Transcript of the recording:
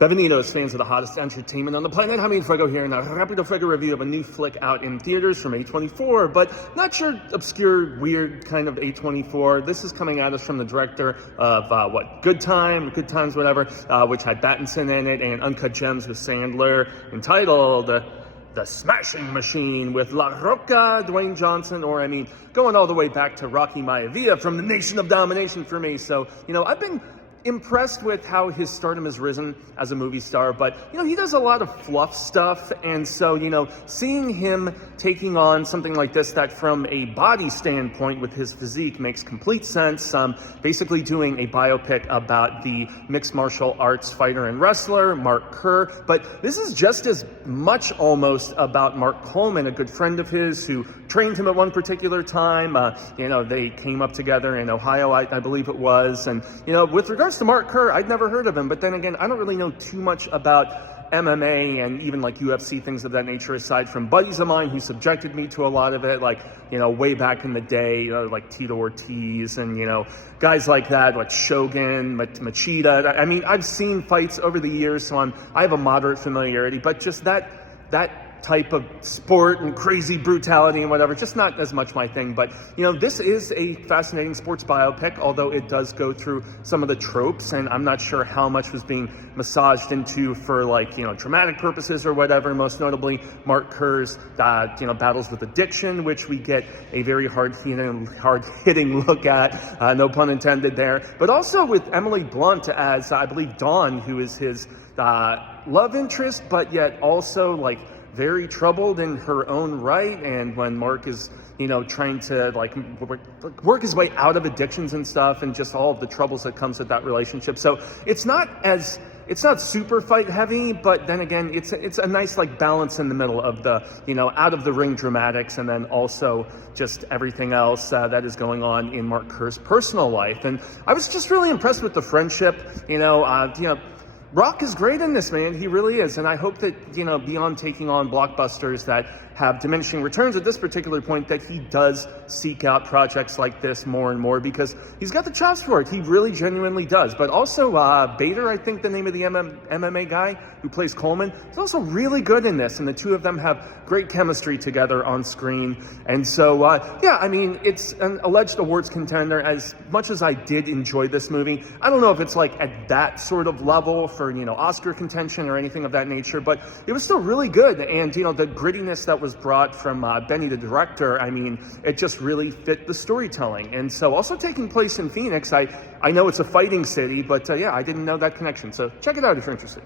A24’s, fans of the hottest entertainment on the planet. I mean, Fuego here in a Rapido Fuego review of a new flick out in theaters from A24, but not your obscure, weird kind of A24. This is coming at us from the director of, Good Times, whatever, which had Battinson in it, and Uncut Gems with Sandler, entitled The Smashing Machine with La Roca, Dwayne Johnson, or, going all the way back to Rocky Maivia from the Nation of Domination for me. So, I've been impressed with how his stardom has risen as a movie star, but he does a lot of fluff stuff, and so seeing him taking on something like this that from a body standpoint with his physique makes complete sense. Basically doing a biopic about the mixed martial arts fighter and wrestler Mark Kerr, but this is just as much almost about Mark Coleman, a good friend of his who trained him at one particular time. They came up together in Ohio, I believe it was, and with regards to Mark Kerr, I'd never heard of him, but then again, I don't really know too much about MMA and even like UFC, things of that nature, aside from buddies of mine who subjected me to a lot of it, like, way back in the day, like Tito Ortiz and, guys like that, like Shogun, Machida. I've seen fights over the years, so I have a moderate familiarity, but just that type of sport and crazy brutality and whatever, just not as much my thing. But this is a fascinating sports biopic, although it does go through some of the tropes, and I'm not sure how much was being massaged into for dramatic purposes or whatever. Most notably Mark Kerr's battles with addiction, which we get a very hard-hitting look at, no pun intended there, but also with Emily Blunt as I believe Dawn, who is his love interest, but yet also very troubled in her own right. And when Mark is trying to work his way out of addictions and stuff, and just all of the troubles that comes with that relationship. So it's not super fight heavy, but then again, it's a nice balance in the middle of the out of the ring dramatics, and then also just everything else that is going on in Mark Kerr's personal life. And I was just really impressed with the friendship. Rock is great in this, man. He really is. And I hope that, beyond taking on blockbusters that have diminishing returns at this particular point, that he does seek out projects like this more and more, because he's got the chops for it. He really genuinely does. But also, Bader, I think the name of the MMA guy who plays Coleman, is also really good in this. And the two of them have great chemistry together on screen. And so, it's an alleged awards contender. As much as I did enjoy this movie, I don't know if it's at that sort of level for, Oscar contention or anything of that nature, but it was still really good. And, the grittiness that was brought from Benny, the director, it just really fit the storytelling. And so also taking place in Phoenix, I know it's a fighting city, but I didn't know that connection. So check it out if you're interested.